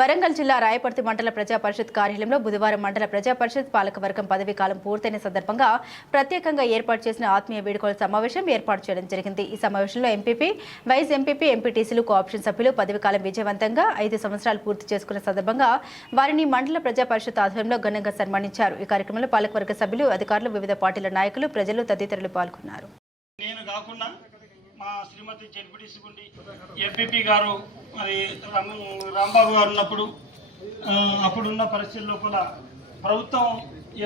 వరంగల్ జిల్లా రాయపర్తి మండల ప్రజా పరిషత్ కార్యాలయంలో బుధవారం మండల ప్రజా పరిషత్ పాలకవర్గం పదవీ కాలం పూర్తయిన సందర్భంగా ప్రత్యేకంగా ఏర్పాటు చేసిన ఆత్మీయ వేడుకల సమావేశం ఏర్పాటు చేయడం జరిగింది. ఈ సమావేశంలో ఎంపీపీ వైస్ ఎంపీపీ ఎంపీటీసీలు కోఆప్షన్ సభ్యులు పదవీకాలం విజయవంతంగా ఐదు సంవత్సరాలు పూర్తి చేసుకున్న సందర్భంగా వారిని మండల ప్రజా పరిషత్ ఆధ్వర్యంలో ఘనంగా సన్మానించారు. ఈ కార్యక్రమంలో పాలకవర్గ సభ్యులు అధికారులు వివిధ పార్టీల నాయకులు ప్రజలు తదితరులు పాల్గొన్నారు. నేను కాకుండా మా శ్రీమతి జడ్పీటీసీ గుండి ఎంపీపీ గారు మరి రాంబాబు గారు ఉన్నప్పుడు అప్పుడున్న పరిస్థితుల లోపల ప్రభుత్వం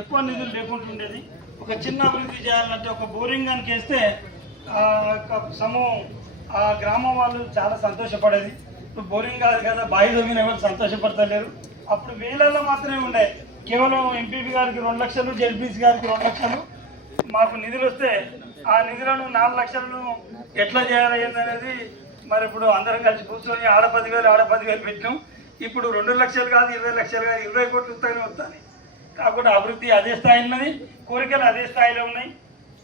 ఎక్కువ నిధులు లేకుండా ఉండేది. ఒక చిన్న అభివృద్ధి చేయాలంటే ఒక బోరింగ్ అని వేస్తే ఆ యొక్క సమూహం ఆ గ్రామం వాళ్ళు చాలా సంతోషపడేది. ఇప్పుడు బోరింగ్ కాదు కదా బావి దొంగిన ఎవరు సంతోషపడతలేరు. అప్పుడు వేలల్లో మాత్రమే ఉండే. కేవలం ఎంపీపీ గారికి రెండు లక్షలు జడ్పీసీ గారికి రెండు లక్షలు మాకు నిధులు వస్తే ఆ నిధులను నాలుగు లక్షలను ఎట్లా చేయాలి అనేది మరి ఇప్పుడు అందరం కలిసి కూర్చొని ఆడ పదివేలు ఆడ పదివేలు పెట్టినాం. ఇప్పుడు రెండు లక్షలు కాదు ఇరవై లక్షలు కాదు ఇరవై కోట్లు వస్తాయని వస్తాయి. కాకుండా అభివృద్ధి అదే స్థాయి ఉన్నది కోరికలు అదే స్థాయిలో ఉన్నాయి.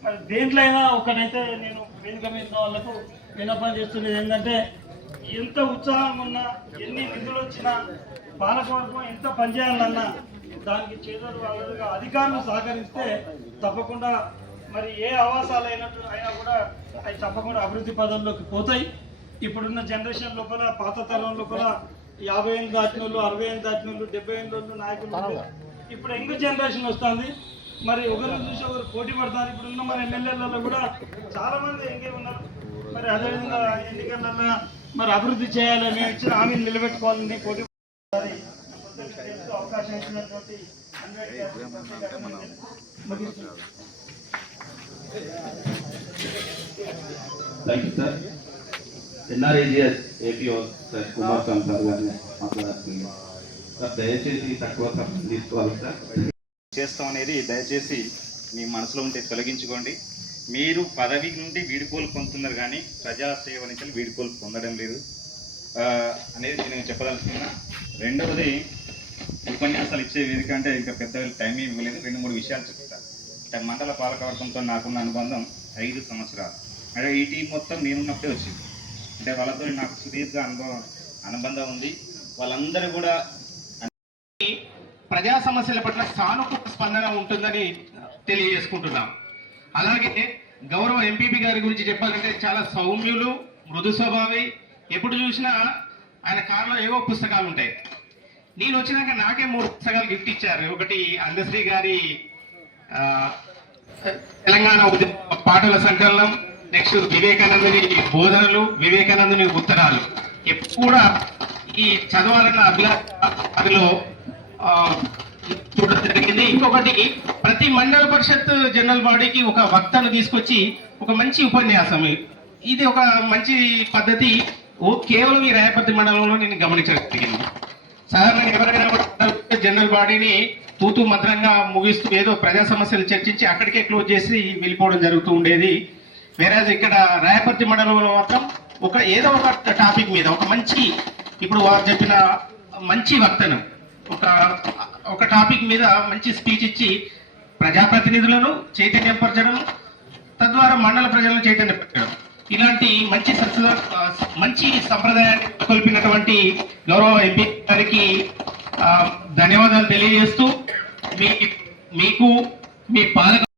మరి దేంట్లో అయినా ఒకటైతే నేను వేదిక మీద ఉన్న వాళ్ళకు విన్నపం చేస్తున్నది ఏంటంటే ఎంత ఉత్సాహం ఉన్నా ఎన్ని నిధులు వచ్చినా బాలకవర్గం ఎంత పనిచేయాలన్నా దానికి చేదోడు వాళ్ళగా అధికారులు సహకరిస్తే తప్పకుండా మరి ఏ ఆవాసాలు అయినట్టు అయినా కూడా అవి తప్పకుండా అభివృద్ధి పదంలోకి పోతాయి. ఇప్పుడున్న జనరేషన్ లోపల పాత తరం లోపల యాభై ఏళ్ళు దాటిన వాళ్ళు అరవై ఏళ్ళు దాటిన వాళ్ళు డెబ్బై ఏళ్ళ రోజులు నాయకులు ఇప్పుడు ఎంగు జనరేషన్ వస్తుంది. మరి ఒకరిని చూసి ఒకరు పోటీ పడతారు. ఇప్పుడున్న మన ఎమ్మెల్యేలలో కూడా చాలా మంది ఎంగే ఉన్నారు. మరి అదేవిధంగా ఎన్నికలలో మరి అభివృద్ధి చేయాలి మేము ఇచ్చిన హామీని నిలబెట్టుకోవాలని పోటీ అవకాశం ఇచ్చినటువంటి thank you sir NREGS APO sir Kumar Swamy sir గారిని మాట్లాడుతున్నాం. సార్ దయచేసి తక్కువ సమయం తీసుకోవాలి సార్ చేస్తాం అనేది దయచేసి మీ మనసులో ఉంటే తొలగించుకోండి. మీరు పదవి నుండి వీడుకోలు పొందుతున్నారు కానీ ప్రజాసేవ నుంచి వీడుకోలు పొందడం లేదు. అనేది నేను చెప్పదలుచుకున్నా. రెండవది ఉపన్యాసాలు ఇచ్చే వేదిక అంటే ఇంకా పెద్ద టైం ఇవ్వలేదు. రెండు మూడు విషయాలు చెప్తాను అంటే మండల పాలకవర్గంతో నాకున్న అనుబంధం ఐదు సంవత్సరాలు. అంటే ఈ టీం మొత్తం నేనున్నప్పుడే వచ్చింది. అంటే వాళ్ళతో నాకు సుదీర్ఘ అనుభవం అనుబంధం ఉంది. వాళ్ళందరూ కూడా ప్రజా సమస్యల పట్ల సానుకూల స్పందన ఉంటుందని తెలియజేసుకుంటున్నాం. అలాగే గౌరవ ఎంపీపీ గారి గురించి చెప్పాలంటే చాలా సౌమ్యులు మృదు స్వభావి. ఎప్పుడు చూసినా ఆయన కారులో ఏవో పుస్తకాలు ఉంటాయి. నేను వచ్చినాక నాకే మూడు పుస్తకాలు గిఫ్ట్ ఇచ్చారు. ఒకటి అందశ్రీ గారి తెలంగాణ పాటల సంకలనం నెక్స్ట్ వివేకానందుని బోధనలు వివేకానందుని ఉత్తరాలు. ఎప్పుడు ఈ చదవాలన్న అభిలాషలో చూడడం జరిగింది. ఇంకొకటి ప్రతి మండల పరిషత్ జనరల్ బాడీకి ఒక వక్తను తీసుకొచ్చి ఒక మంచి ఉపన్యాసం. ఇది ఒక మంచి పద్ధతి. కేవలం ఈ రాయపర్తి మండలంలో నేను గమనించగలిగింది. సాధారణంగా ఎవరైనా కూడా జనరల్ బాడీని తూతూ మంత్రంగా ముగిస్తూ ఏదో ప్రజా సమస్యలు చర్చించి అక్కడికే క్లోజ్ చేసి వెళ్ళిపోవడం జరుగుతూ ఉండేది. వేరేజ్ ఇక్కడ రాయపర్తి మండలంలో మాత్రం ఒక ఏదో ఒక టాపిక్ మీద ఒక మంచి ఇప్పుడు వారు చెప్పిన మంచి వర్తనం ఒక ఒక టాపిక్ మీద మంచి స్పీచ్ ఇచ్చి ప్రజాప్రతినిధులను చైతన్యపరచడం తద్వారా మండల ప్రజలను చైతన్యపరచడం. ఇలాంటి మంచి మంచి సంప్రదాయాన్ని కొల్పినటువంటి గౌరవ ఎంపీ గారికి ఆ, ధన్యవాదాలు తెలియజేస్తూ మీ మీకు మీ పాలక